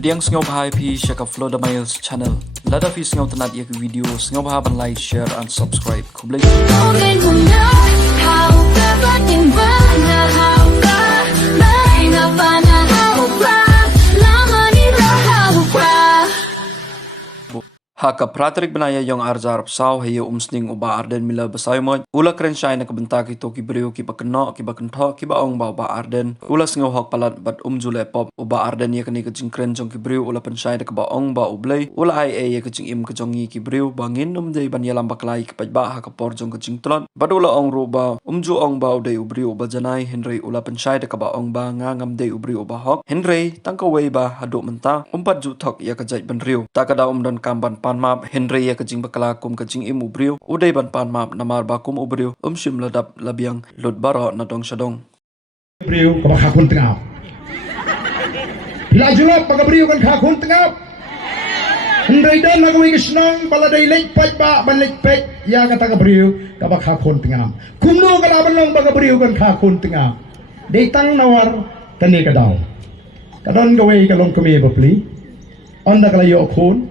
Pdiang sngewbha pi share FLOWDA MILES Channel. Lada fi sngewtynnad yak video sngewbha ban like, share and subscribe. Khublei Shibun. Haka praterik benaya yang arjar psau heyo umsning uba Ardent mila basai mod ula kren shai na kabenta ki to ki brio ki bakno ki bakentho ki baong ba Ardent ula sngeu hok palat bat jule pop uba Ardent ye kani kajing kren jong ki brio ula penshai da ka baong ba ublei ula ai ye kajing im kajongi ki brio bangin dei ban yalam baklai ki Paidbah haka por jong kajing tlon bat ula ong ro ba ju ong ba dei ubrio ba janai henry ula penshai da ka baong ba ngam dei ubrio ba hok henry tangkawei ba hadu menta umpat ju thok ya kajai ban rio takada don kamban map Henry ya kajing bakala kum kajing im ubrio udai ban pan map namar ba kum ubrio shim ladap labiang lod baroh na dong shadong ubrio ka khakun Tyngab la julop ka ubrio kan khakun Tyngab Henry dan nagawi kisnong baladai lek Paidbah ban lek pek ya kata ka ubrio ka khakun Tyngab kumno ka laban long ba ubrio kan khakun Tyngab dei tang nawar tani ka daw kadon gawe ka long kami bapli onda kala yo khun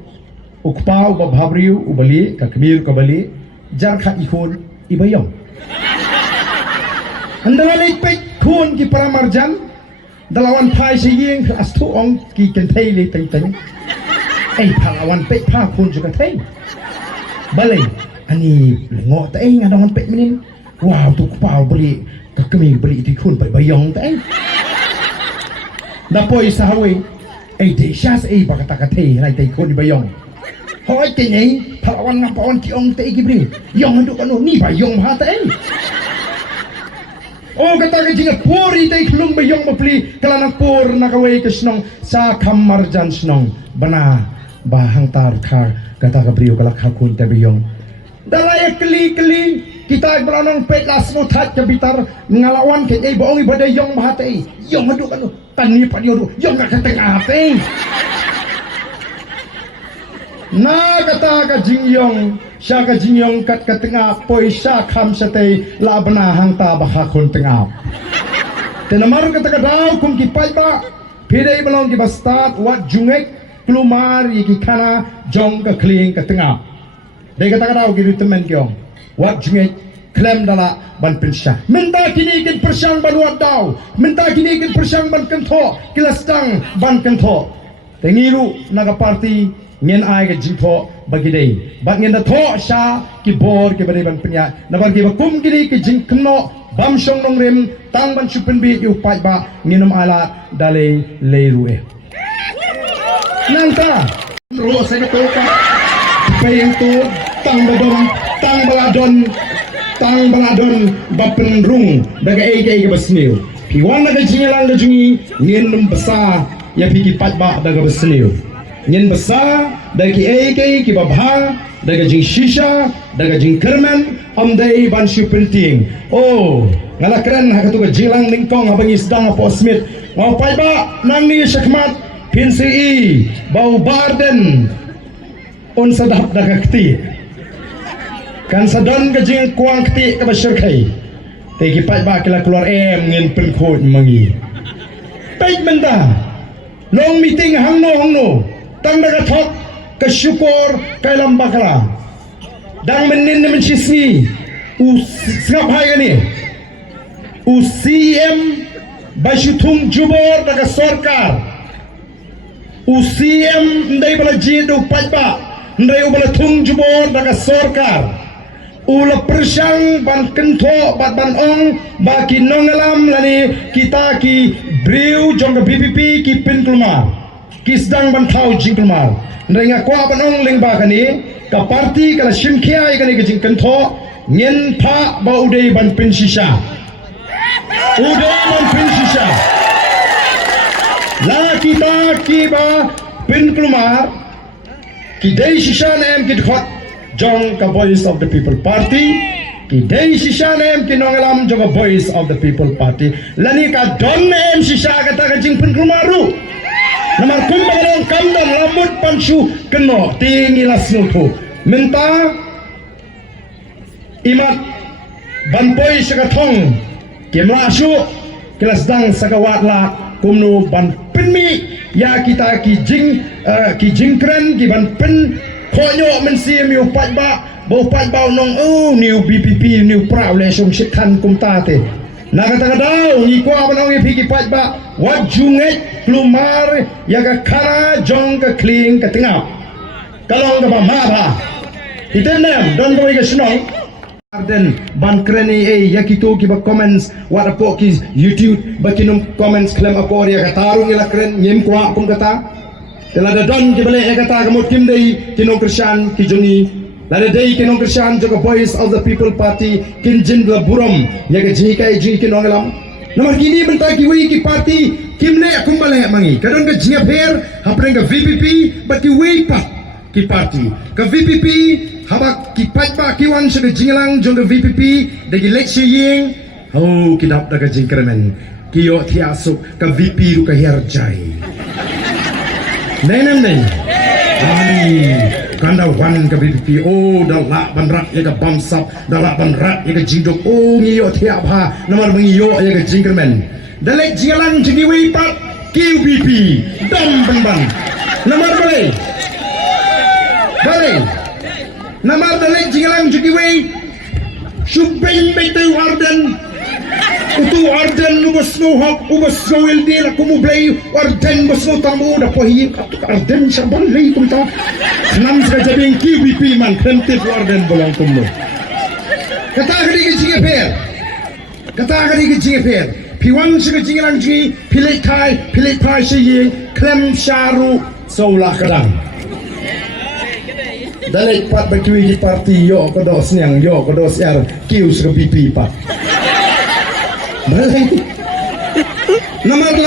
ukpa uba bhabriu ubali kakmir kabali jarkha ikhul ibayong andala lepek khun ki paramarjan dalawan phai siyeng astu ong ki kenthei le tai tai ai phalawan pek pha khun juga thei balai ani lengo tai ngadawan pek menin wow tu ukpa ubali kakmir bali ti khun ibayong tai napoi sahawe ai de shas ai bakata ka thei lai tai khun ibayong hoi cái này phalawan ngapawan ki ong te gibri yong hadu kanu ni ba yong ha te oh kata ka jinga puri te klung ba yong mapli kala nak pur nakaway ka snong sa kamarjan snong bana ba hangtar kha kata ka brio kala khakun te biyong dalay kli kita beranong pet las mo that ka bitar ngalawan ke ei baong ibada yong ha te yong hadu kanu tani pa yo yong ka tengah te na kata ka jingyong siya ka jingyong kat Tyngab poi siya kam sa tay labana hangta baka kun Tyngab tenamar kata ka daw kung ki Paidbah pidai balong ki bastat wat jungek klumar ki Khana jong ka Khlieng ka Tyngab dai kata ka daw ki ritemen kyong wat jungek klem dala ban pinsya minta kinikin persyang ban wat daw minta kinikin persyang ban kentho kilastang ban kentho tengiru naga party ngin ai ke jingthmu bagi dei bat ngin da tho sha ki bor ke bari ban pnya na bagi ba kum gini ke jingthmu bam shong nong rem tang ban chupen bi yu Paidbah nginum ala dale leiru e nanta ro sa ko ka payeng tu tang baladon bapen rung daga ege basniu piwan daga jingalang da jungi ngin besar ya piki Paidbah daga basniu ngin besar dari ki ki babha daga jing shisha daga jing kerman amdai ban shupinting oh ngala keren ha katu jilang ningkong abang isdang Hapoh Smith mau Paidbah nang ni syakmat pinsi bau barden on sadap daga kti kan sadon ka jing kuang kti ka basyarkai te ki Paidbah kila keluar ngin penkhot mangi pait menta long meeting hangno tang daga thok ka syukur kay lambakala dang menin men sisni sngewbha gani CM bashutung jubor daga sarkar CM ndai bala jidu Paidbah ndai ubala thung jubor daga sarkar ula persyang ban kentho bat ban ong baki nongalam lani kita ki briu jong BPP ki pinkulma kisdang ban thau jingkulmar nrenga kwa ban ong lengba kani ka parti kala shimkhia kani ke jingkan tho ngin pha ba udai ban pinsisha la kita ki ba pinkulmar ki dei shisha nem ki khoit jong ka voice of the people party ki dei shisha nem ki nongalam jong ka voice of the people party lani ka don nem shisha kata ka jing pinkulmaru namar kumbalong kamdam lamut panshu keno tinggi lasmutu minta imat banpoi sakathong kimla asyu kilasdang sakawat la kumnu ban pynmih ya kita ki jingkren ki ban pen khonyo men si miu Paidbah bo Paidbah nong new BPP new pra le som shikhan kum ta te na kata daw ni ko abanong ipiki Paidbah wat junget klumar ya ka Khana jong ka Khlieng ka Tyngab kalong ka ba maba itenem don boy ka snong Ardent ban kreni yakito ki ba comments wat apo ki YouTube ba kinum comments klem apo ya katarung ila kren nyem kwa kum kata telada don ki bale kata kamot kim dei kinong Krishan ki jongi lada dei kinong Krishan joka voice of the people party kin jindla buram ya ka jikai ji kinong lam nomor kini bentai kiwei ki party kimle akum bale mangi kadon ka Ïapler hapreng ka VPP ba kiwei pat ki party ka VPP habak ki Paidbah kiwan sudah jinglang jong VPP dagi leksi yeng kidap daga jingkremen kiyo tiasuk ka VP ru ka herjai nenem nei kanda wan ka VPP dalak banrat ya ka bamsap dalak banrat ya ka jingdok ngiyo tiapha namar mengiyo ya ka jingkremen dalek jinglang jingiwi pat QVP dam banban namar bale namar dalek jinglang kiwei subeng betu Ardent utu Ardent ubas nuhak ubas gawil nila Khublei Ardent bas no tamu da pohin katuk Ardent saban lay kumta nam sa jabing QVP man krentif Ardent bolong kumu kata kadi ke Ïapler piwan sa jinglang ji pilih thai siyeng klem sharu saulah kadang dalek pat berkiwi di parti yo kodos niang yo kodos yar kius ke pipi pat balai nama dalam